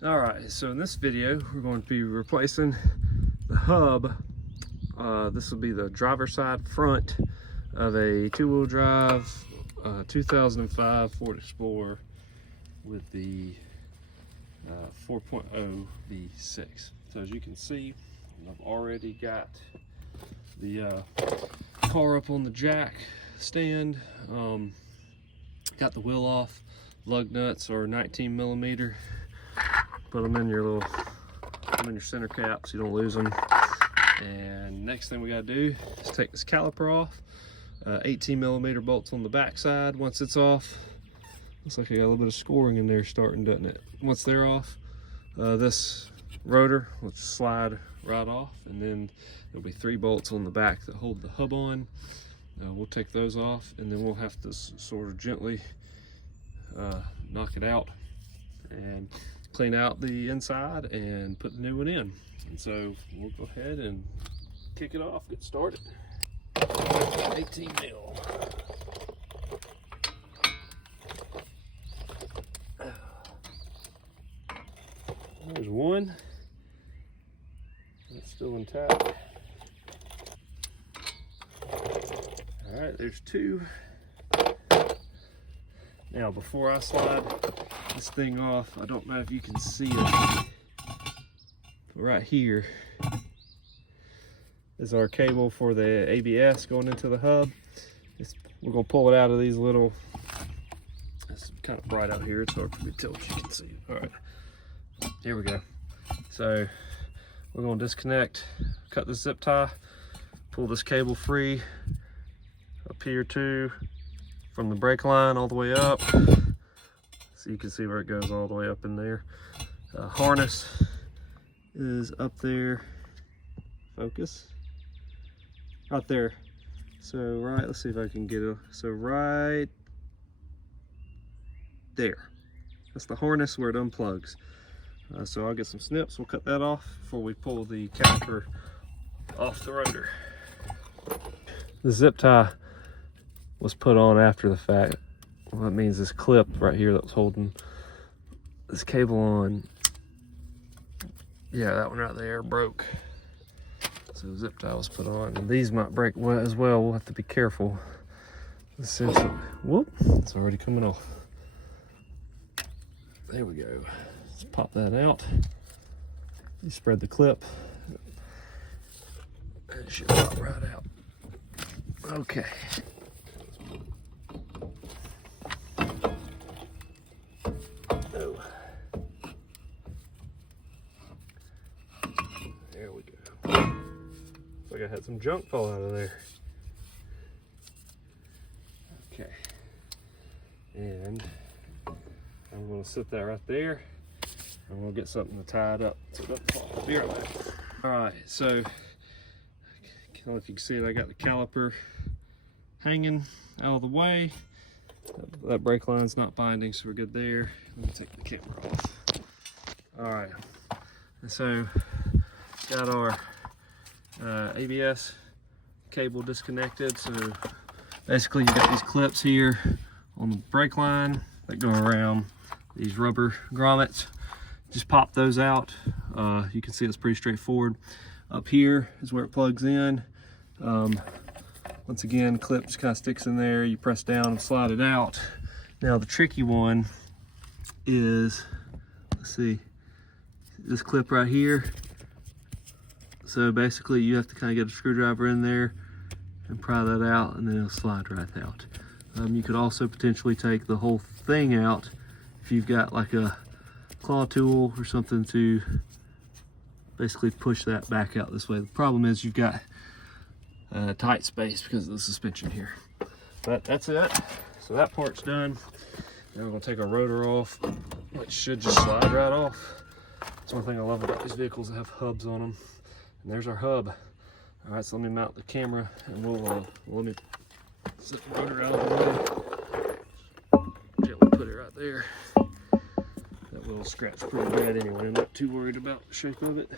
All right, so in this video, we're going to be replacing the hub. This will be the driver's side front of a two-wheel drive 2005 Ford Explorer with the 4.0 V6. So as you can see, I've already got the car up on the jack stand. Got the wheel off. Lug nuts are 19 millimeter. Put them in your center cap so you don't lose them. And next thing we gotta do is take this caliper off. 18 millimeter bolts on the back side. Once it's off, looks like I got a little bit of scoring in there starting, doesn't it? Once they're off, this rotor will just slide right off, and then there'll be 3 bolts on the back that hold the hub on. We'll take those off, and then we'll have to sort of gently knock it out and clean out the inside and put the new one in. And so we'll go ahead and kick it off, get started. 18 mil. There's one. That's still intact. All right, there's 2. Now, before I slide this thing off, I don't know if you can see it, but right here is our cable for the ABS going into the hub. We're gonna pull it out of these little, it's kind of bright out here, it's hard for me to tell if you can see it. All right, here we go. So we're gonna disconnect, cut the zip tie, pull this cable free up here too, from the brake line all the way up. So you can see where it goes all the way up in there. Harness is up there. Focus. Right there. So right, let's see if I can get it. So right there. That's the harness where it unplugs. So I'll get some snips. We'll cut that off before we pull the caliper off the rotor. The zip tie was put on after the fact. Well, that means this clip right here that was holding this cable on, yeah, that one right there broke. So the zip tie was put on, and these might break as well. We'll have to be careful. Whoop, it's already coming off. There we go. Let's pop that out. You spread the clip. It should pop right out. Okay. There we go. Looks like I had some junk fall out of there. Okay. And I'm going to sit that right there. I'm going to get something to tie it up so it doesn't fall. Be right back. All right, so I don't know if you can see it, I got the caliper hanging out of the way. That brake line's not binding, so we're good there. Let me take the camera off. All right, and so got our ABS cable disconnected. So basically you got these clips here on the brake line that go around these rubber grommets. Just pop those out. You can see it's pretty straightforward. Up here is where it plugs in. Once again, clip just kind of sticks in there. You press down and slide it out. Now the tricky one is, let's see, this clip right here. So basically you have to kind of get a screwdriver in there and pry that out, and then it'll slide right out. You could also potentially take the whole thing out if you've got like a claw tool or something to basically push that back out this way. The problem is you've got tight space because of the suspension here. But that's it. So that part's done. Now we're gonna take our rotor off, which should just slide right off. That's one thing I love about these vehicles that have hubs on them. And there's our hub. All right, so let me mount the camera, and let me set the rotor out of the way. Gently put it right there. That little scratch pretty bad anyway. I'm not too worried about the shape of it.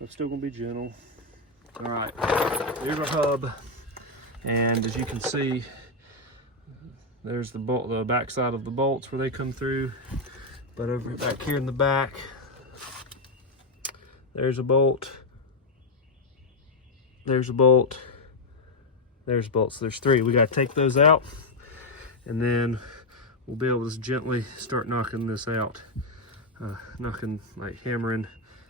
I'm still gonna be gentle. All right, here's our hub, and as you can see, there's the back side of the bolts where they come through. But over back here in the back, there's a bolt, there's a bolt, there's bolts. So there's 3. We got to take those out, and then we'll be able to just gently start knocking this out. Knocking, like hammering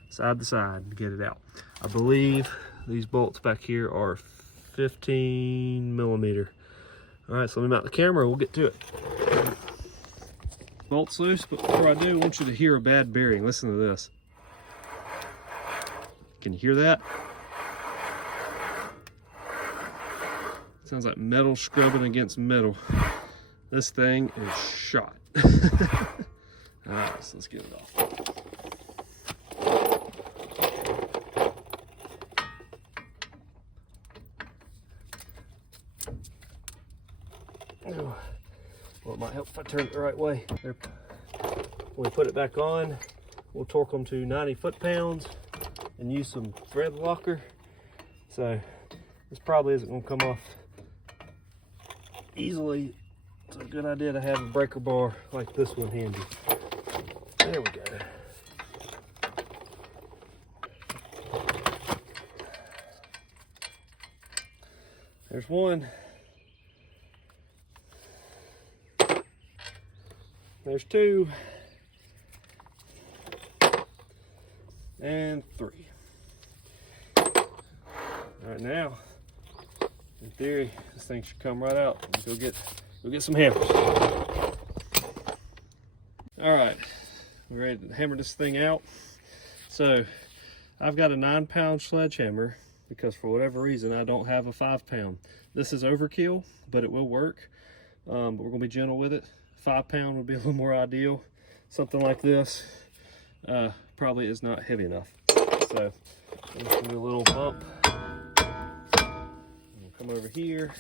side to side to get it out. I believe these bolts back here are 15 millimeter. All right, so let me mount the camera, we'll get to it. Bolts loose, but before I do, I want you to hear a bad bearing. Listen to this. Can you hear that? Sounds like metal scrubbing against metal. This thing is shot. All right, so let's get it off. Oh, well, it might help if I turn it the right way. There. When we put it back on, we'll torque them to 90 foot-pounds and use some thread locker. So this probably isn't going to come off easily. It's a good idea to have a breaker bar like this one handy. There we go. There's one. There's 2. And 3. All right, now, in theory, this thing should come right out. Go get some hammers. All right, we're ready to hammer this thing out. So I've got a 9-pound sledgehammer because for whatever reason I don't have a 5-pound. This is overkill, but it will work. But we're gonna be gentle with it. 5-pound would be a little more ideal. Something like this probably is not heavy enough. So I'm just gonna do a little bump. We'll come over here.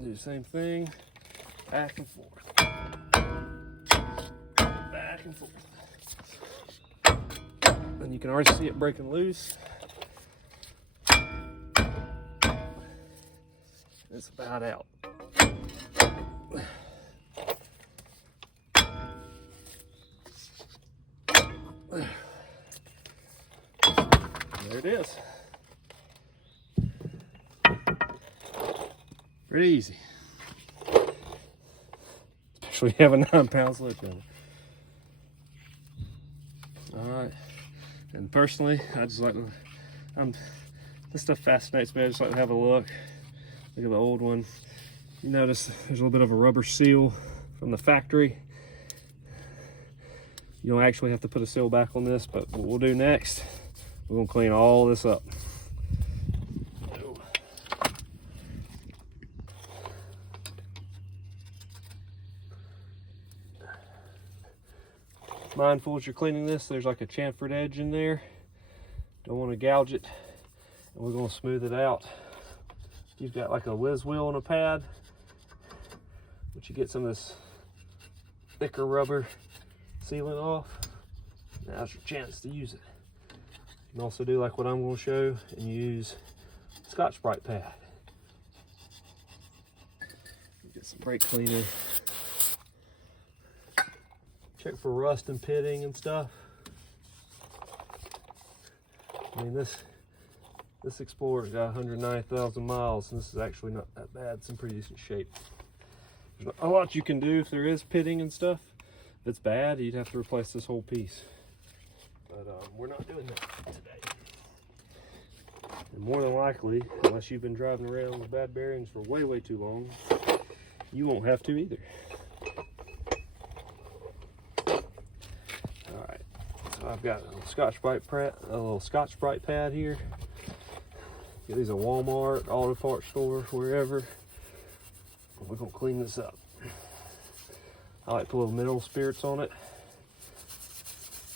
Do the same thing, back and forth, back and forth. And you can already see it breaking loose. It's about out. There it is. Pretty easy. Especially have a 9-pound sledgehammer. All right. And personally, I just like to, this stuff fascinates me. I just like to have a look. Look at the old one. You notice there's a little bit of a rubber seal from the factory. You don't actually have to put a seal back on this, but what we'll do next, we're gonna clean all this up. Mindful as you're cleaning this, there's like a chamfered edge in there. Don't want to gouge it, and we're gonna smooth it out. You've got like a whiz wheel and a pad, but you get some of this thicker rubber sealing off. Now's your chance to use it. You can also do like what I'm going to show and use Scotch-Brite pad. Get some brake cleaner. Check for rust and pitting and stuff. I mean, this Explorer's got 109,000 miles, and this is actually not that bad. It's in pretty decent shape. There's not a lot you can do if there is pitting and stuff. If it's bad, you'd have to replace this whole piece. But we're not doing that today. And more than likely, unless you've been driving around with bad bearings for way, way too long, you won't have to either. All right, so I've got a little Scotch-Brite pad here. Get these at Walmart, auto parts store, wherever. We're gonna clean this up. I like to put a little mineral spirits on it.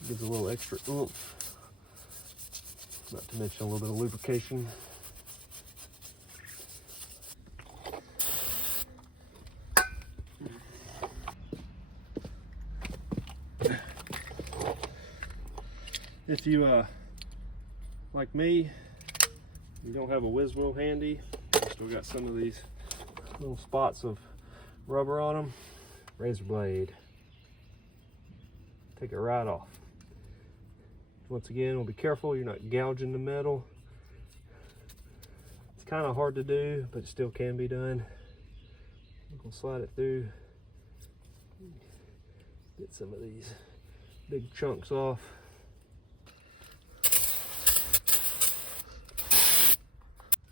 Gives a little extra oomph. Not to mention a little bit of lubrication. If you, like me, you don't have a whiz wheel handy, still got some of these little spots of rubber on them. Razor blade. Take it right off. Once again, we'll be careful you're not gouging the metal. It's kind of hard to do, but it still can be done. I'm gonna slide it through. Get some of these big chunks off.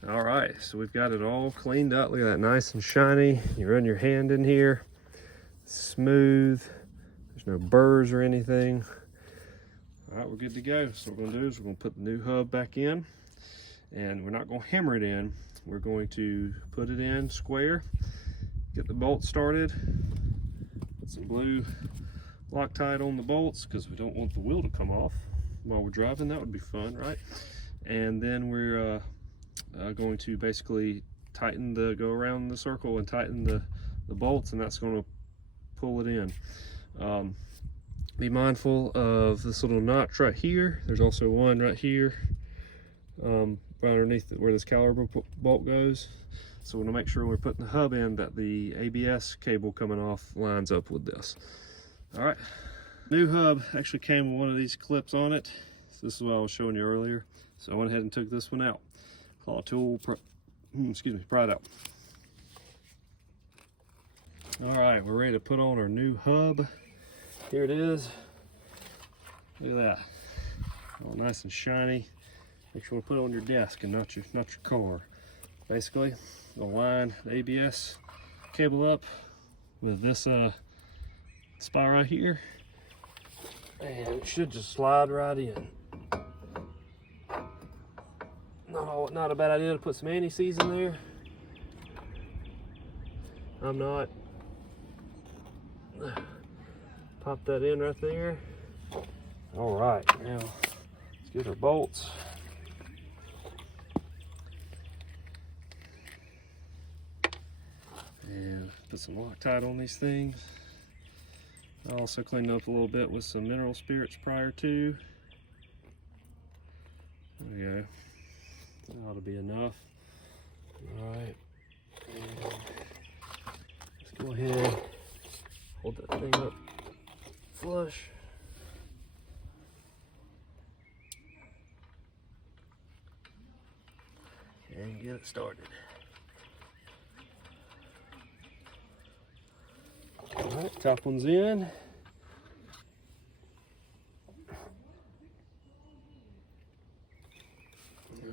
All right, so we've got it all cleaned up. Look at that, nice and shiny. You run your hand in here, smooth. There's no burrs or anything. All right, we're good to go. So what we're gonna do is we're gonna put the new hub back in, and we're not gonna hammer it in. We're going to put it in square, get the bolt started, put some blue Loctite on the bolts because we don't want the wheel to come off while we're driving. That would be fun, right? And then we're going to basically go around the circle and tighten the bolts, and that's going to pull it in. Be mindful of this little notch right here. There's also one right here, right underneath where this caliper bolt goes. So we're going to make sure we're putting the hub in that the ABS cable coming off lines up with this. All right, new hub actually came with one of these clips on it. So this is what I was showing you earlier. So I went ahead and took this one out. Claw tool, pry it out. All right, we're ready to put on our new hub. Here it is. Look at that, all nice and shiny. Make sure to put it on your desk and not your car. Basically, we'll line the ABS cable up with this spot right here, and it should just slide right in. Not a bad idea to put some anti-seize in there. I'm not. Pop that in right there. All right, now let's get our bolts. And put some Loctite on these things. I also cleaned up a little bit with some mineral spirits prior to. There we go. That ought to be enough. All right. And let's go ahead, hold that thing up flush. And get it started. All right, top one's in.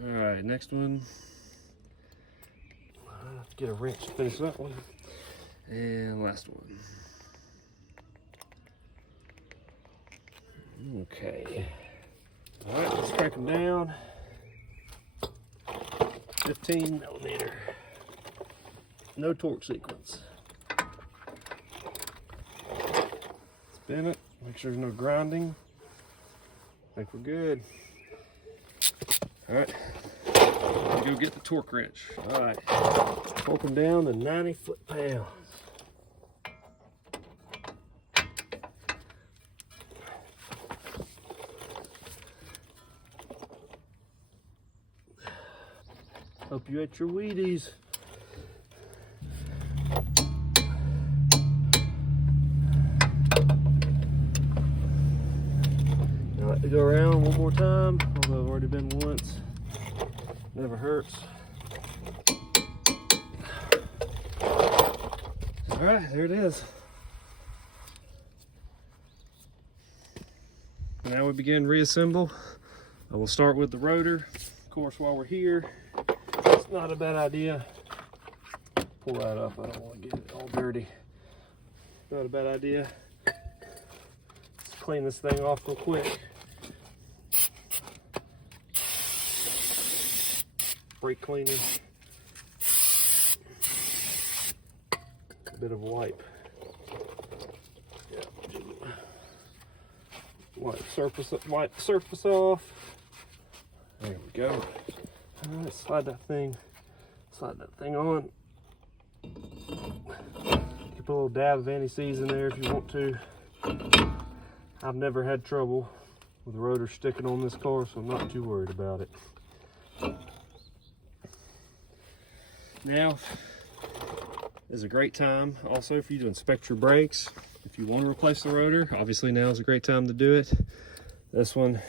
All right, next one. I'll have to get a wrench to finish that one. And last one. Okay. All right, let's crank them down. 15 millimeter. No torque sequence. Spin it, make sure there's no grinding. I think we're good. All right, go get the torque wrench. All right, torque them down to 90 foot-pounds. Hope you ate your Wheaties. I like to go around one more time, although I've already been once. Never hurts. All right, there it is. Now we begin reassemble. I will start with the rotor. Of course, while we're here, it's not a bad idea. Pull that up, I don't want to get it all dirty. Not a bad idea. Let's clean this thing off real quick. Brake cleaner. A bit of a wipe. Yeah. Wipe the surface off. There we go. All right, slide that thing on. Keep a little dab of anti-seize in there if you want to. I've never had trouble with the rotor sticking on this car, so I'm not too worried about it. Now, is a great time also for you to inspect your brakes. If you want to replace the rotor, obviously now is a great time to do it. This one, you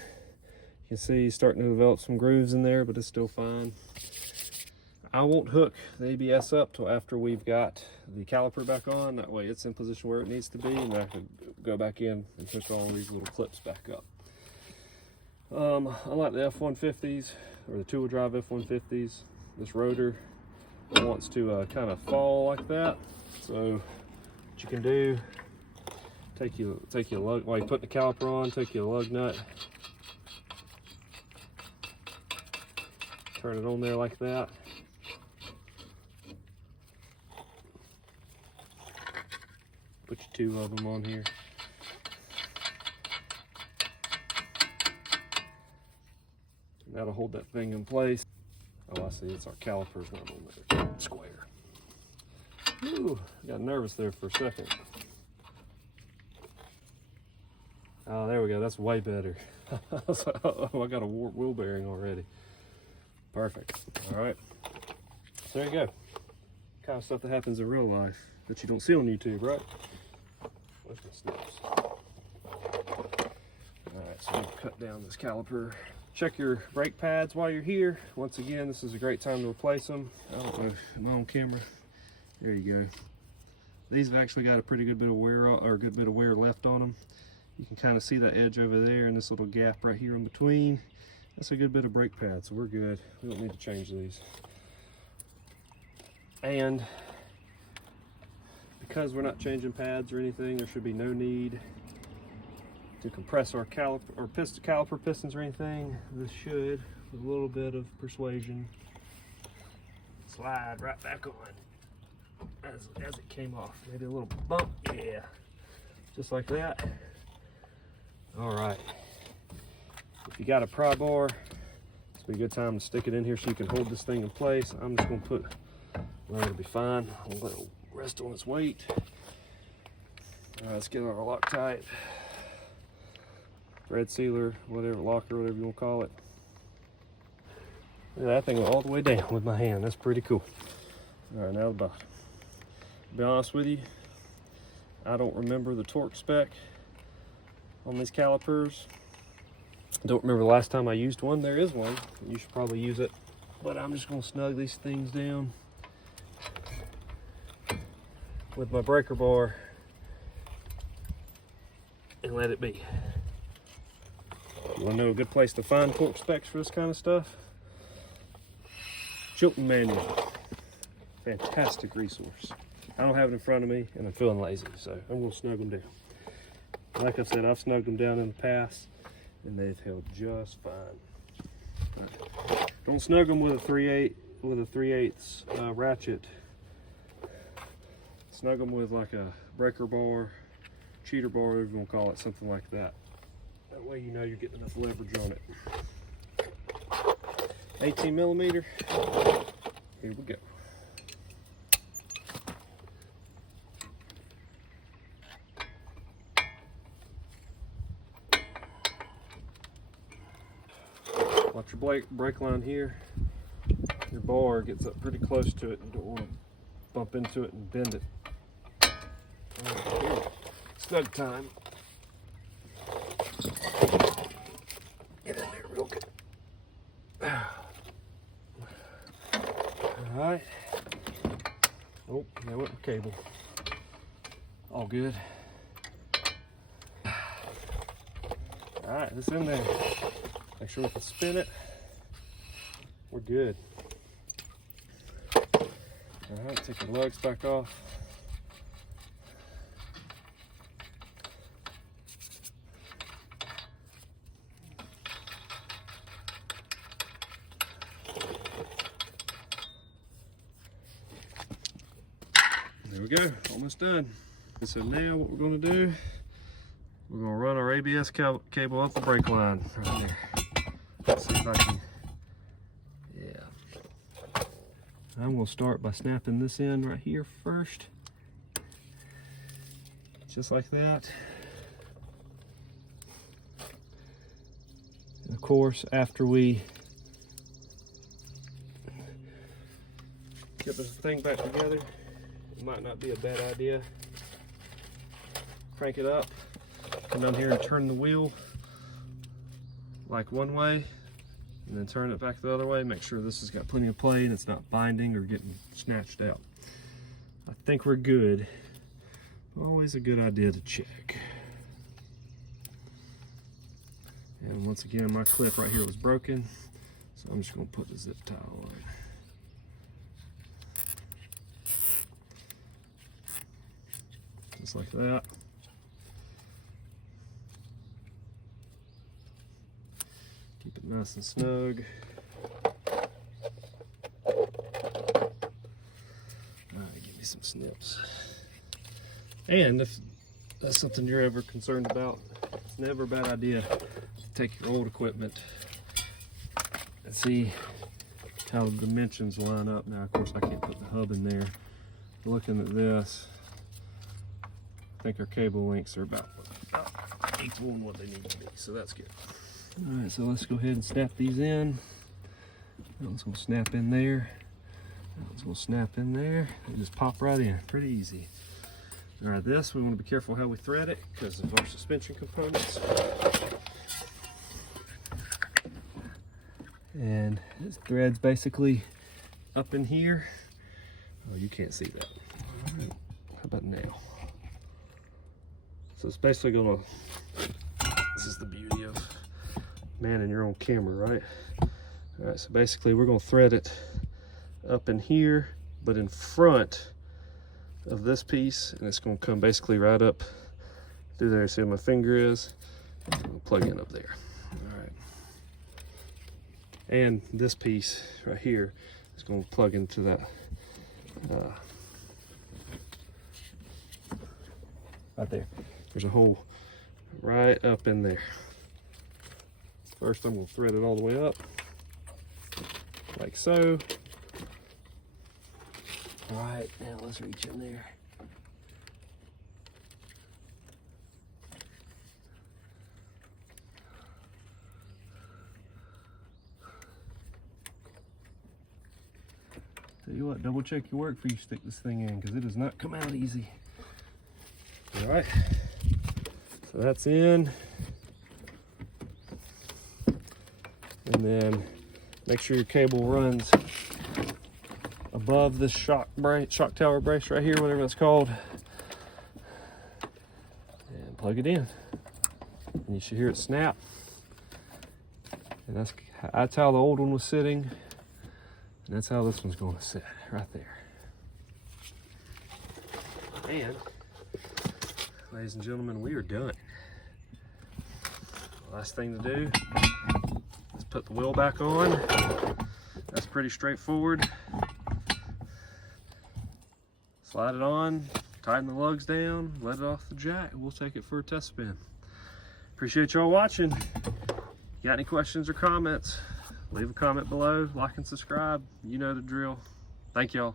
can see starting to develop some grooves in there, but it's still fine. I won't hook the ABS up till after we've got the caliper back on. That way it's in position where it needs to be, and I can go back in and push all these little clips back up. Unlike the F-150s or the two-wheel drive F-150s, this rotor wants to kind of fall like that. So what you can do, take your lug, while you put the caliper on, take your lug nut, turn it on there like that. Put your two of them on here. And that'll hold that thing in place. Oh, I see, it's our calipers not on there. Square. Ooh, I got nervous there for a second. Oh, there we go, that's way better. I was like, oh, I got a warped wheel bearing already. Perfect, all right. So there you go. Kind of stuff that happens in real life that you don't see on YouTube, right? Where's my snips? All right, so we'll cut down this caliper. Check your brake pads while you're here. Once again, this is a great time to replace them. I don't know, am I on camera? There you go. These have actually got a pretty good bit of wear, or a good bit of wear left on them. You can kind of see that edge over there and this little gap right here in between. That's a good bit of brake pads, so we're good. We don't need to change these. And because we're not changing pads or anything, there should be no need to compress our caliper or caliper pistons or anything. This should, with a little bit of persuasion, slide right back on as it came off. Maybe a little bump, yeah, just like that. All right, if you got a pry bar, it's a good time to stick it in here so you can hold this thing in place. I'm just gonna put, well, it'll be fine. I'll let it rest on its weight. All right, let's get our Loctite thread sealer, whatever, locker, whatever you want to call it. Look at that thing all the way down with my hand. That's pretty cool. All right, now the bottom. To be honest with you, I don't remember the torque spec on these calipers. I don't remember the last time I used one. There is one. You should probably use it. But I'm just going to snug these things down with my breaker bar and let it be. You want to know a good place to find torque specs for this kind of stuff? Chilton Manual. Fantastic resource. I don't have it in front of me and I'm feeling lazy, so I'm going to snug them down. Like I said, I've snugged them down in the past and they've held just fine. Right. Don't snug them with a 3/8 ratchet. Snug them with like a breaker bar, cheater bar, whatever you want to call it, something like that. That way you know you're getting enough leverage on it. 18 millimeter. Here we go. Watch your brake line here. Your bar gets up pretty close to it. You don't want to bump into it and bend it. All right, snug time. Get in there real good. All right. Oh, there went my cable. All good. All right, it's in there. Make sure we can spin it. We're good. All right, take the lugs back off. There we go, almost done. And so now what we're going to do, we're going to run our ABS cable up the brake line right there. Let's see if I can, yeah. I'm going to start by snapping this in right here first. Just like that. And of course, after we get this thing back together, might not be a bad idea. Crank it up, come down here and turn the wheel like one way, and then turn it back the other way. Make sure this has got plenty of play and it's not binding or getting snatched out. I think we're good. Always a good idea to check. And once again, my clip right here was broken, so I'm just going to put the zip tie on. Just like that. Keep it nice and snug. Alright, give me some snips. And if that's something you're ever concerned about, it's never a bad idea to take your old equipment and see how the dimensions line up. Now, of course, I can't put the hub in there. Looking at this, I think our cable lengths are about equal in what they need to be, so that's good. All right, so let's go ahead and snap these in. That one's gonna snap in there. That one's gonna snap in there. They just pop right in, pretty easy. All right, this, we wanna be careful how we thread it because of our suspension components. And this thread's basically up in here. Oh, you can't see that. All right, how about now? So it's basically gonna, this is the beauty of manning your own camera, right? All right, so basically we're gonna thread it up in here, but in front of this piece, and it's gonna come basically right up through there. See where my finger is? I'm gonna plug in up there. All right. And this piece right here is gonna plug into that right there. There's a hole right up in there. First, I'm going to thread it all the way up, like so. All right, now let's reach in there. Tell you what, double check your work before you stick this thing in, because it does not come out easy. All right, so that's in. And then make sure your cable runs above this shock tower brace right here, whatever that's called. And plug it in. And you should hear it snap. And that's how the old one was sitting. And that's how this one's going to sit, right there. And, ladies and gentlemen, we are done. Last thing to do is put the wheel back on. That's pretty straightforward. Slide it on, tighten the lugs down, let it off the jack. We'll take it for a test spin. Appreciate y'all watching. Got any questions or comments? Leave a comment below, like and subscribe. You know the drill. Thank y'all.